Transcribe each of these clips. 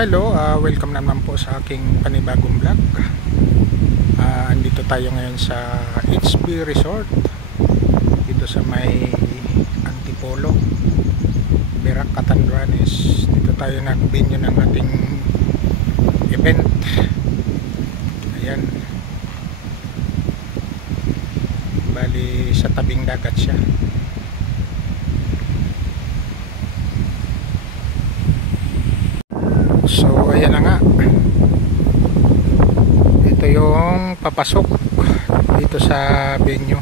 Hello, welcome naman po sa aking panibagong vlog. Andito tayo ngayon sa HB Resort dito sa may Antipolo, Verac, Catanduanes. Dito tayo nag-venue ng ating event. Ayan, bali sa tabing dagat siya. So ayan na nga, ito yung papasok dito sa venue.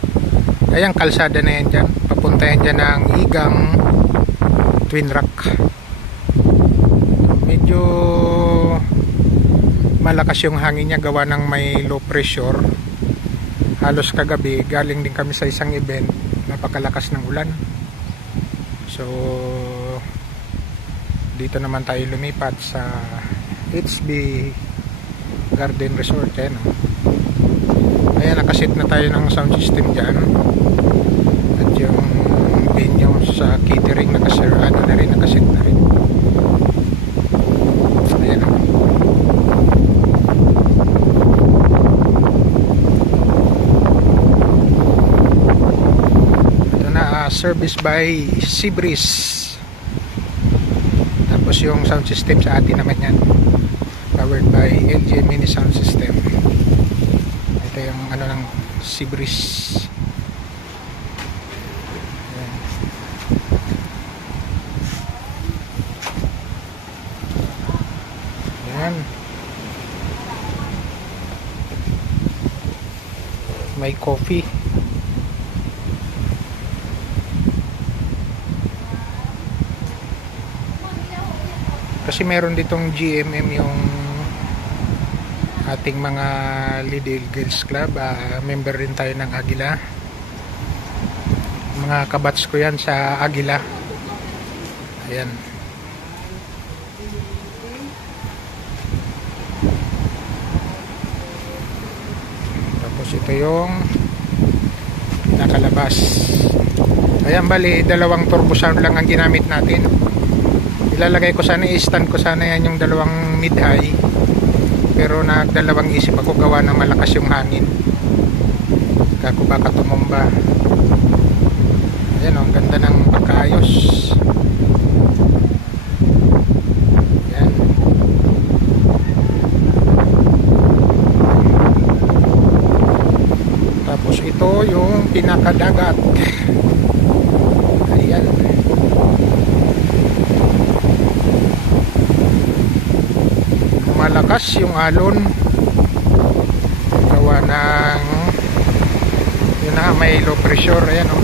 Ayan, kalsada na yan dyan, papunta yan dyan ng Igang Twin Rock. Medyo malakas yung hangin niya, gawa ng may low pressure. Halos kagabi galing din kami sa isang event, napakalakas ng ulan. So dito naman tayo lumipat sa HB Garden Resort. Ayan, nakasit na tayo ng sound system dyan, at yung venue sa catering nakasit na rin. Ayan, ito na, service by Seabreeze. Tapos yung sound system sa atin naman yan, powered by LG Mini Sound System. Ito yung ano ng Seabreeze. Ayan, may coffee. Kasi meron ditong GMM yung ating mga Lidl Girls Club. Member rin tayo ng Agila. Mga kabats ko yan sa Agila. Ayan. Tapos ito yung nakalabas. Ayan, bali dalawang turbo sound lang ang ginamit natin. Ilalagay ko sana, i-stand ko sana yan yung dalawang mid-high, pero nagdalawang isip ako gawa ng malakas yung hangin, kako baka tumumba. Ayan o, ang ganda ng pagkaayos. Ayan. Tapos ito yung pinakadagat. Ayan, malakas yung alon, gawa ng yun na, may low pressure. Ayan o,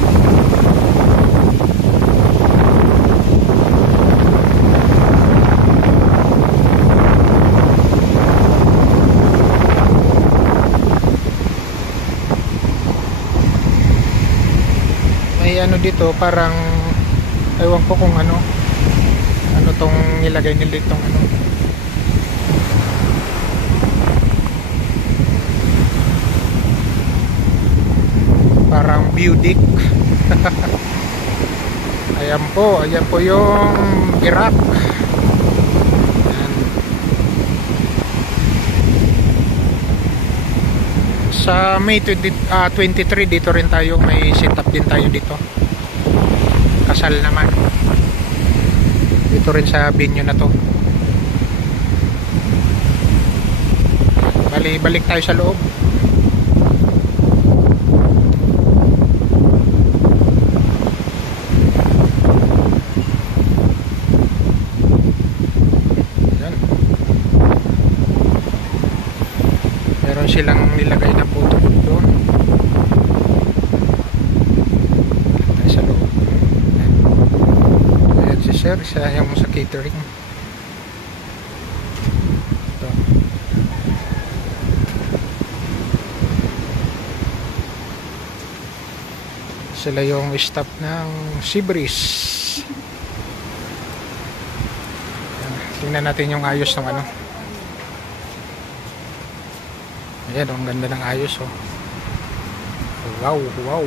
may ano dito, parang ewan ko kung ano tong nilagay nila itong ano, parang view deck. Ayan po yung Verac. Sa May 23 dito rin tayo, may setup din tayo dito, kasal naman dito rin sa venue na to. Balik tayo sa loob. Meron silang nilagay na photo booth doon. Ay, sa loob. Ayan si sir, siya yung sa catering. Ito. Sila yung staff ng Seabreeze. Tingnan natin yung ayos ng ano. Ayan, ang ganda ng ayos oh. Wow, wow.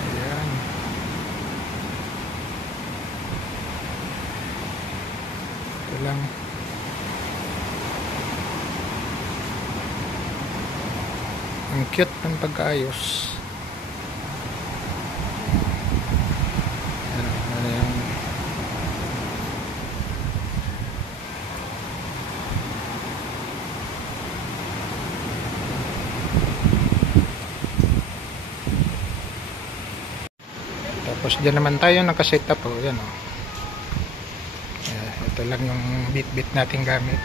Ayan. lang. Ang cute ng pagkaayos. Ano yung tapos dyan naman tayo nakaset up. Yan o. Ito lang yung bit nating gamit.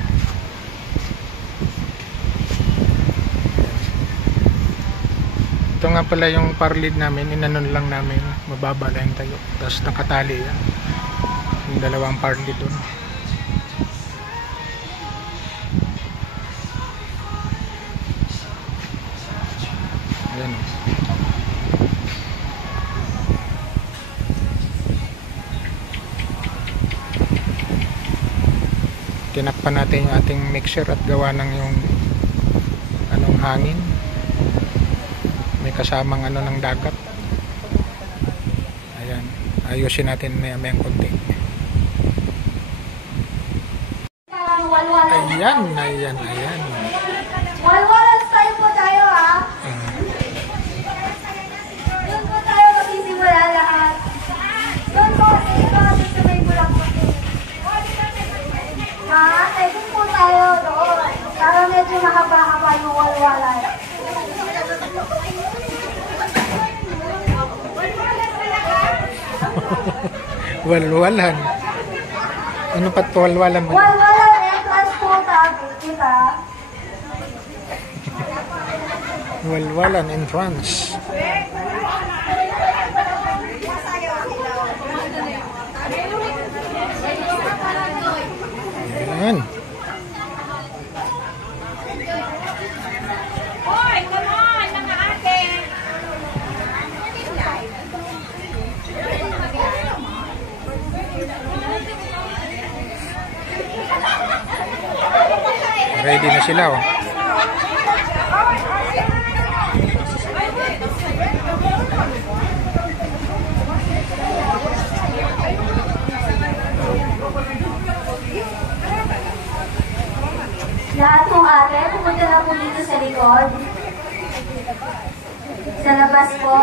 Ito nga pala yung power lead namin. Inanon lang namin. Mababa lang tayo. Tapos nakatali yan. Yung dalawang power lead dun. Ayan o. Tinakpan natin yung ating mixer at gawa ng yung anong hangin. May kasamang ano ng dagat. Ayan. Ayusin natin may konti. Ayan. Walwalan style po tayo ha. Doon po tayo magsisimula lahat. Doon po, sa may bulak po. Ha? Ay, doon po tayo doon. Para medyo mahaba-haba yung walwalan. Walwalan. Ano pa't walwalan mo? Walwalan, entrance po tayo kita. Walwalan entrance. Ayan. Hoy, come on, mga ate. Ready na sila oh. Lahat ng ate, pupunta na po dito sa likod. Sa labas po.